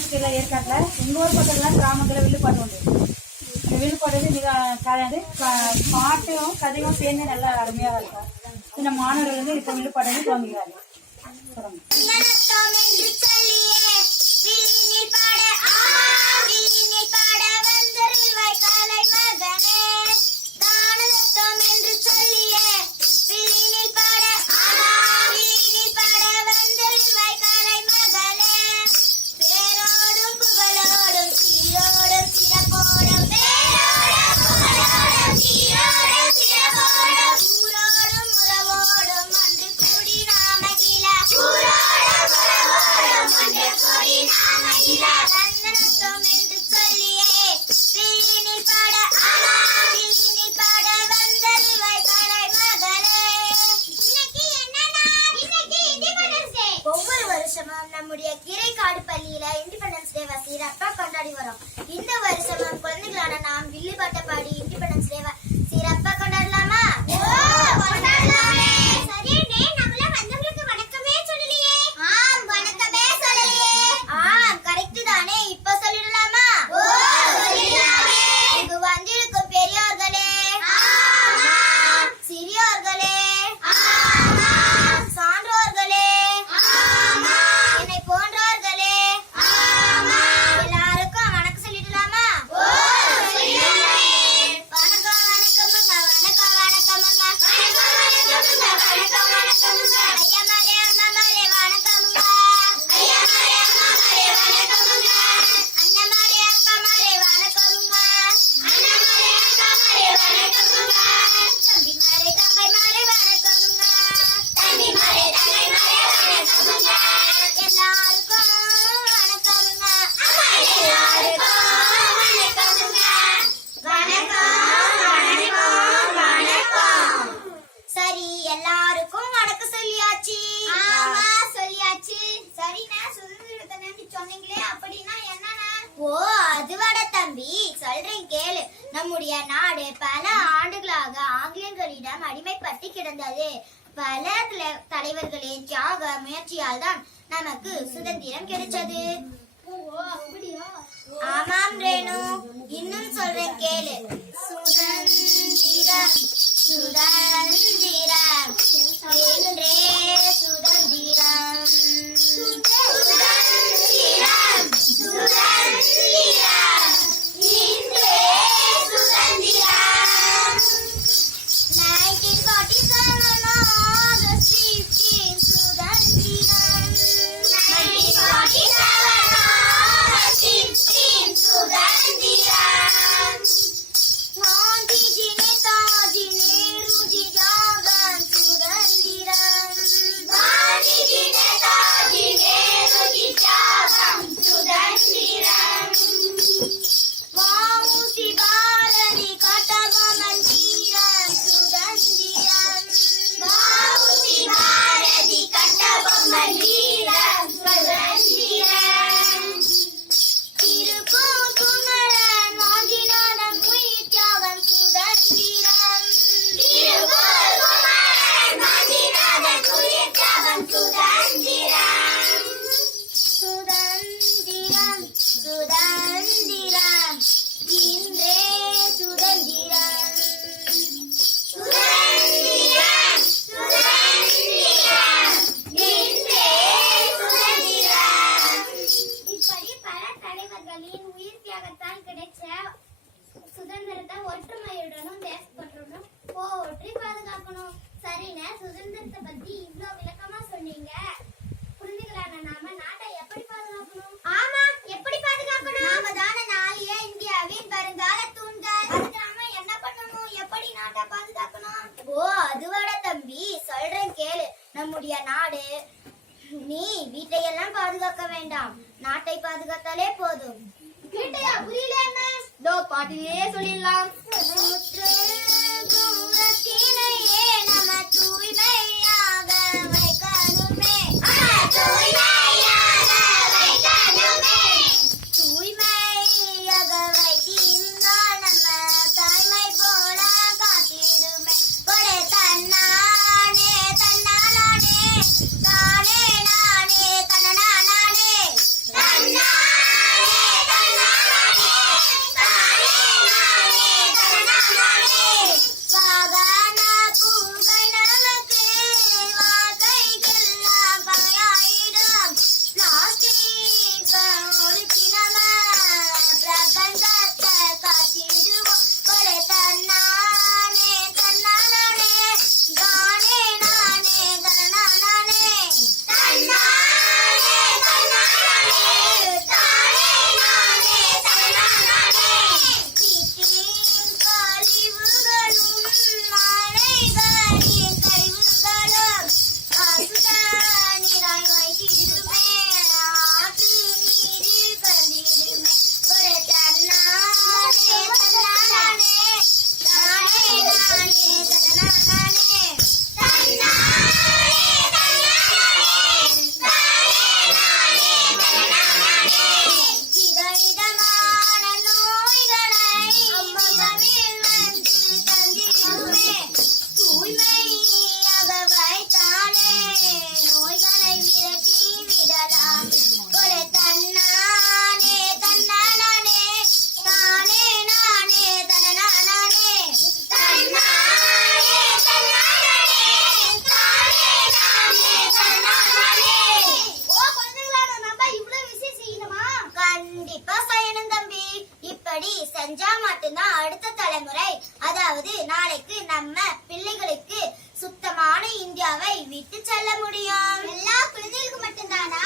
Independence டேல ஏற்காட்டில் எங்கள் ஊர் பக்கத்துலாம் கிராமத்தில் வில்லுப்பாட்டு உண்டு. இந்த வில்லுப்பாட்டு மிக பாட்டும் கதையும் சேர்ந்து நல்லா அருமையாக இருக்கும். இந்த மாணவர்கள் வந்து இப்போ வில்லுப்பாட்டு துவங்குகிறாங்க. நம்முடைய கிரைக்காடு பள்ளியில இண்டிபெண்டன்ஸ் டே சிறப்பா கொண்டாடி வரோம். இந்த வருஷமும் குழந்தைகளான நாம் வில்லுப்பாட்டை பாடி இண்டிபெண்டன்ஸ் டே சிறப்பா கொண்டாடலாமா? கரெக்ட் தானே, இப்ப சொல்லிடலாமா? இங்கு வந்திருக்கும் பெரியோர்களே, சிறியோர்களே, சான்றோர்களே, என்னை போன்றோர்களே, எல்லாருக்கும் வணக்கம் சொல்லிடலாமா? வணக்கம் வணக்கமுங்க, வணக்கம் வணக்கமுங்க, ஐயமாரே அம்மாமாரே வணக்கமுங்க, அண்ணமாரே அக்காமாரே வணக்கமுங்க, தம்பிமாரே தங்கைமாரே வணக்கமுங்க, எல்லாருக்கும் வணக்கமுங்க, சரி, எல்லாருக்கும் வணக்கம் சொல்லியாச்சு. ஆமா சொல்லியாச்சு. சரிண்ணா, சுதந்திர தினம் சொன்னீங்களே, அப்படின்னா என்னன்னா? ஓ, அதுவாட தம்பி, சொல்றேன் கேளு. நம்முடைய நாடு பல ஆண்டுகளாக ஆங்கிலேயர்களிடம் அடிமைப்பட்டு கிடந்தது. பல தலைவர்களின் தியாக முயற்சியால் தான் நமக்கு சுதந்திரம் கிடைச்சது. ஆமாம் ரேணு, இன்னும் சொல்றேன் கேளு. சுதந்திரம் சுதந்திரம் என்றே சுதந்திரம், சுதந்திரம் சுதந்திரம் என்றே சுதந்திரம். 1947 August 15 சுதந்திரம், 1947 August 15 சுதந்திரம். காந்திஜி நேதாஜி நேருஜி தியாகம் சுதந்திரம், காந்திஜி நேதாஜி நேருஜி தியாகம் சுதந்திரம். வ.உ.சி. பாரதி கட்டபொம்மன் வீரம் சுதந்திரம், வ.உ.சி. பாரதி கட்டபொம்மன் வீரம் சுதந்திரம். திருப்பூர் குமரன் வாஞ்சிநாதன் உயிர் தியாகம் சுதந்திரம், திருப்பூர் குமரன் வாஞ்சிநாதன் உயிர் தியாகம் சுதந்திரம். சுதந்திரம் சுதந்திரம் இன்றே சுதந்திரம், சுதந்திரம் சுதந்திரம் இன்றே சுதந்திரம். இப்படி பல தலைவர்களின் உயிர் தியாகத்தால் கிடைச்ச சுதந்திரத்தை ஒற்றுமையுடனும் தேசப்பற்றுடனும் போற்றி பாதுகாக்கணும். சரிண்ணே, சுதந்திரத்தை பத்தி இவ்வளவு விளக்கமா சொன்னீங்க. குழந்தைகளான நாம நாட்டை எப்படி பாதுகாக்கணும்? ஆமா, எப்படி பாதுகாக்கணும்? நாம தானே நாளைய இந்தியாவின் வருங்கால தூண்கள். அதுக்கு நாம என்ன பண்ணணும்? எப்படி நாட்டை பாதுகாக்கணும்? ஓ, அதுவாட தம்பி, சொல்றேன் கேளு. நம்முடைய நாடு, நீ வீட்டையெல்லாம் பாதுகாக்க வேண்டாம், நாட்டை பாதுகாத்தாலே போதும். வீட்டையா? புரியல என்ன? தோ பாட்டிலேயே சொல்லிடலாம். தூரத்தினையே நம தூய்மையாக வைக்கணுமே, தூய்மையாக வைக்கணுமே, தூய்மையாக வைத்திருந்தால் நம்ம தாய்மை போல காத்திடுமே. கொடை தன்னானே தன்னானே தானே நானே தன்னானே தன்னானே செஞ்சா மட்டும்தான் அடுத்த தலைமுறை, அதாவது நாளைக்கு நம்ம பிள்ளைகளுக்கு சுத்தமான இந்தியாவை விட்டு செல்ல முடியும். எல்லா குழந்தைகளுக்கு மட்டும்தானா